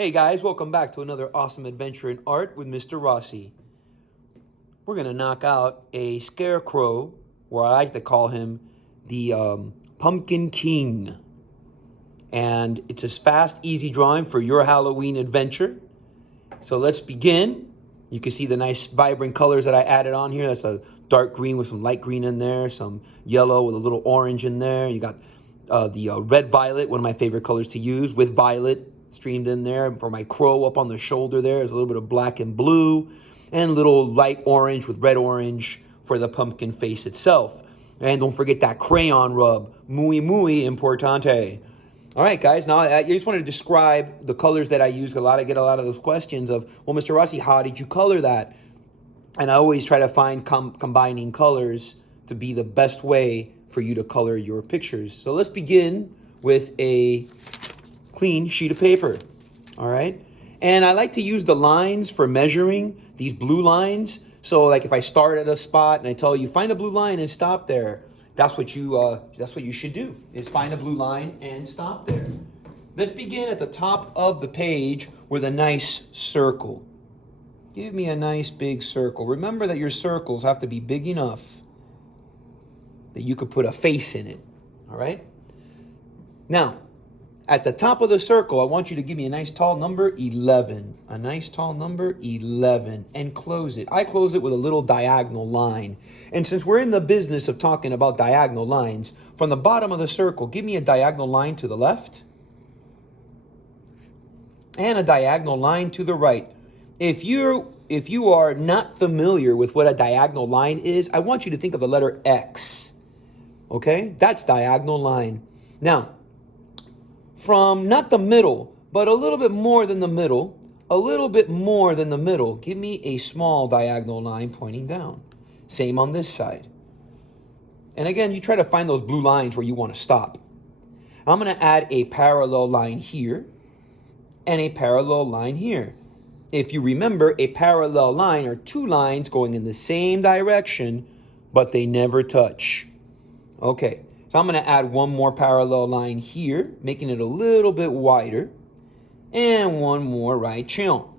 Hey guys, welcome back to another awesome adventure in art with Mr. Rossi. We're going to knock out a scarecrow, or I like to call him the Pumpkin King. And it's a fast, easy drawing for your Halloween adventure. So let's begin. You can see the nice vibrant colors that I added on here. That's a dark green with some light green in there, some yellow with a little orange in there. You got the red violet, one of my favorite colors to use, with violet streamed in there. For my crow up on the shoulder there's a little bit of black and blue, and a little light orange with red orange for the pumpkin face itself. And don't forget that crayon rub, muy importante. All right, guys, now I just wanted to describe the colors that I use. I get a lot of those questions of, well, Mr. Rossi, how did you color that? And I always try to find combining colors to be the best way for you to color your pictures. So let's begin with a clean sheet of paper, all right? And I like to use the lines for measuring, these blue lines. So like if I start at a spot and I tell you, find a blue line and stop there, that's what you should do, is find a blue line and stop there. Let's begin at the top of the page with a nice circle. Give me a nice big circle. Remember that your circles have to be big enough that you could put a face in it, all right? Now, at the top of the circle, I want you to give me a nice tall number 11. A nice tall number 11, and close it. I close it with a little diagonal line. And since we're in the business of talking about diagonal lines, from the bottom of the circle, give me a diagonal line to the left and a diagonal line to the right. If you are not familiar with what a diagonal line is, I want you to think of the letter X. Okay? That's diagonal line. Now, from not the middle, but a little bit more than the middle, give me a small diagonal line pointing down. Same on this side. And again, you try to find those blue lines where you want to stop. I'm going to add a parallel line here and a parallel line here. If you remember, a parallel line are two lines going in the same direction, but they never touch. Okay. So I'm going to add one more parallel line here, making it a little bit wider, and one more right chill.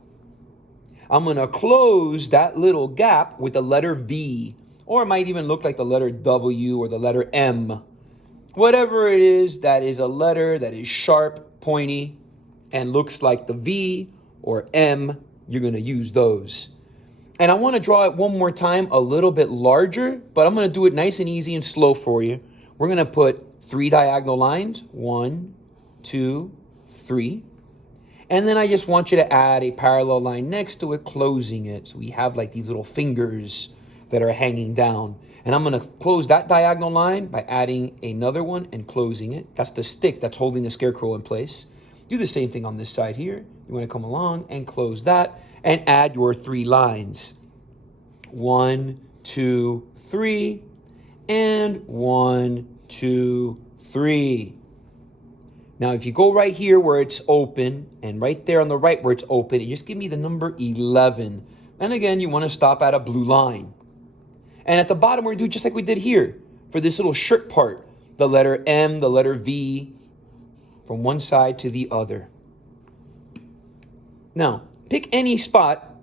I'm going to close that little gap with the letter V, or it might even look like the letter W or the letter M. Whatever it is that is a letter that is sharp, pointy, and looks like the V or M, you're going to use those. And I want to draw it one more time a little bit larger, but I'm going to do it nice and easy and slow for you. We're going to put 3 diagonal lines, 1, 2, 3. And then I just want you to add a parallel line next to it, closing it. So we have like these little fingers that are hanging down. And I'm going to close that diagonal line by adding another one and closing it. That's the stick that's holding the scarecrow in place. Do the same thing on this side here. You want to come along and close that and add your 3 lines. 1, 2, 3. And 1, 2, 3. Now, if you go right here where it's open, and right there on the right where it's open, and just give me the number 11. And again, you want to stop at a blue line. And at the bottom, we're going to do just like we did here for this little shirt part. The letter M, the letter V, from one side to the other. Now, pick any spot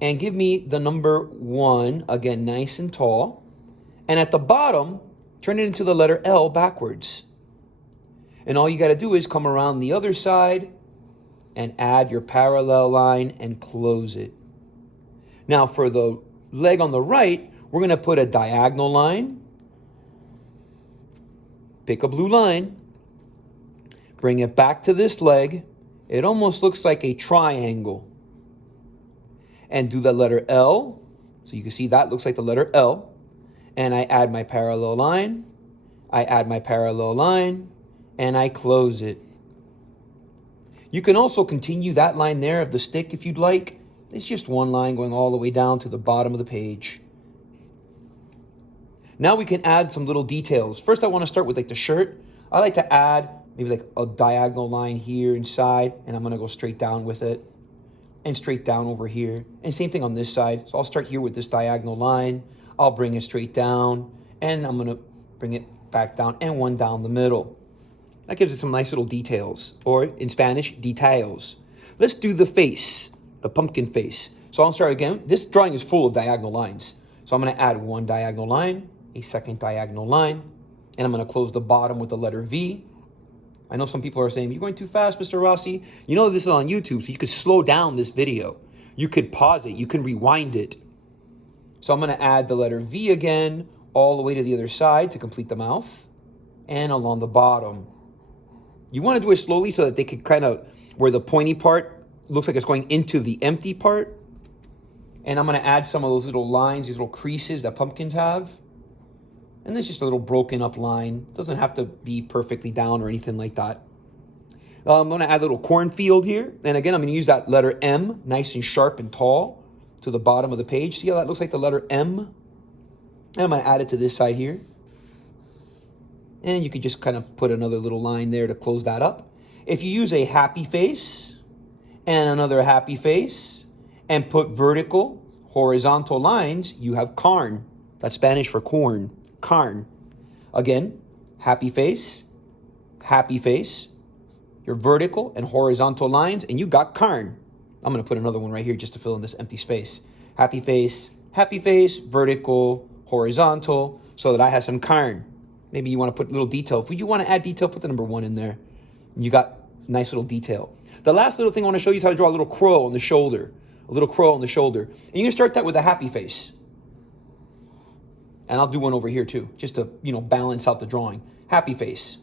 and give me the number 1, again, nice and tall. And at the bottom, turn it into the letter L backwards. And all you got to do is come around the other side and add your parallel line and close it. Now for the leg on the right, we're going to put a diagonal line. Pick a blue line. Bring it back to this leg. It almost looks like a triangle. And do the letter L. So you can see that looks like the letter L. And I add my parallel line, I add my parallel line, and I close it. You can also continue that line there of the stick if you'd like. It's just one line going all the way down to the bottom of the page. Now we can add some little details. First, I want to start with like the shirt. I like to add maybe like a diagonal line here inside, and I'm going to go straight down with it, and straight down over here. And same thing on this side. So I'll start here with this diagonal line. I'll bring it straight down, and I'm going to bring it back down, and one down the middle. That gives it some nice little details, or in Spanish, details. Let's do the face, the pumpkin face. So I'll start again. This drawing is full of diagonal lines. So I'm going to add one diagonal line, a second diagonal line, and I'm going to close the bottom with the letter V. I know some people are saying, you're going too fast, Mr. Rossi. You know this is on YouTube, so you could slow down this video. You could pause it. You can rewind it. So I'm going to add the letter V again all the way to the other side to complete the mouth and along the bottom. You want to do it slowly so that they could kind of, where the pointy part looks like it's going into the empty part. And I'm going to add some of those little lines, these little creases that pumpkins have. And there's just a little broken up line. Doesn't have to be perfectly down or anything like that. I'm going to add a little cornfield here. And again, I'm going to use that letter M, nice and sharp and tall, to the bottom of the page. See how that looks like the letter M? And I'm going to add it to this side here. And you could just kind of put another little line there to close that up. If you use a happy face and another happy face and put vertical, horizontal lines, you have carn. That's Spanish for corn. Carn. Again, happy face, your vertical and horizontal lines, and you got carn. I'm going to put another one right here just to fill in this empty space. Happy face, vertical, horizontal, so that I have some carn. Maybe you want to put a little detail. If you want to add detail, put the number 1 in there. You got nice little detail. The last little thing I want to show you is how to draw a little crow on the shoulder. A little crow on the shoulder. And you can start that with a happy face. And I'll do one over here too, just to, balance out the drawing. Happy face.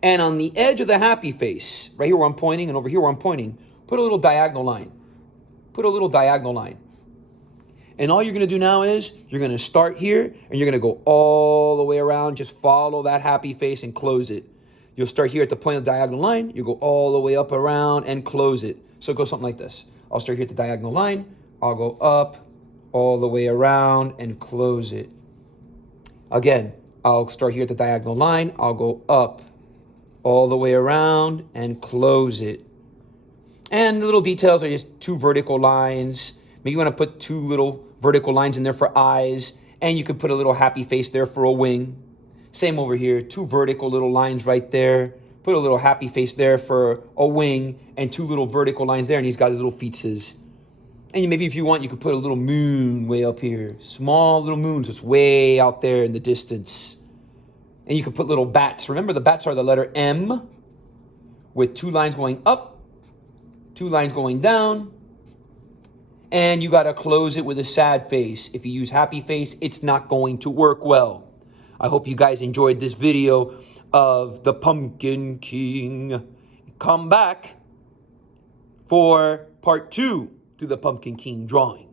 And on the edge of the happy face, right here where I'm pointing and over here where I'm pointing, put a little diagonal line. Put a little diagonal line. And all you're going to do now is you're going to start here and you're going to go all the way around. Just follow that happy face and close it. You'll start here at the point of the diagonal line. You go all the way up around and close it. So it goes something like this. I'll start here at the diagonal line. I'll go up all the way around and close it. Again, I'll start here at the diagonal line. I'll go up all the way around and close it. And the little details are just 2 vertical lines. Maybe you want to put 2 little vertical lines in there for eyes. And you could put a little happy face there for a wing. Same over here, 2 vertical little lines right there. Put a little happy face there for a wing and 2 little vertical lines there. And he's got his little feetses. And maybe if you want, you could put a little moon way up here. Small little moons just way out there in the distance. And you could put little bats. Remember, the bats are the letter M with 2 lines going up, 2 lines going down. And you got to close it with a sad face. If you use happy face, it's not going to work well. I hope you guys enjoyed this video of the Pumpkin King. Come back for part 2 to the Pumpkin King drawing.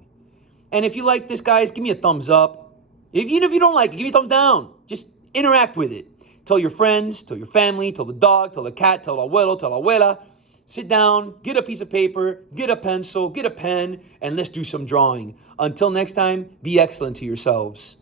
And if you like this, guys, give me a thumbs up. Even if you don't like it, give me a thumbs down. Just interact with it. Tell your friends, tell your family, tell the dog, tell the cat, tell abuelo, tell abuela. Sit down, get a piece of paper, get a pencil, get a pen, and let's do some drawing. Until next time, be excellent to yourselves.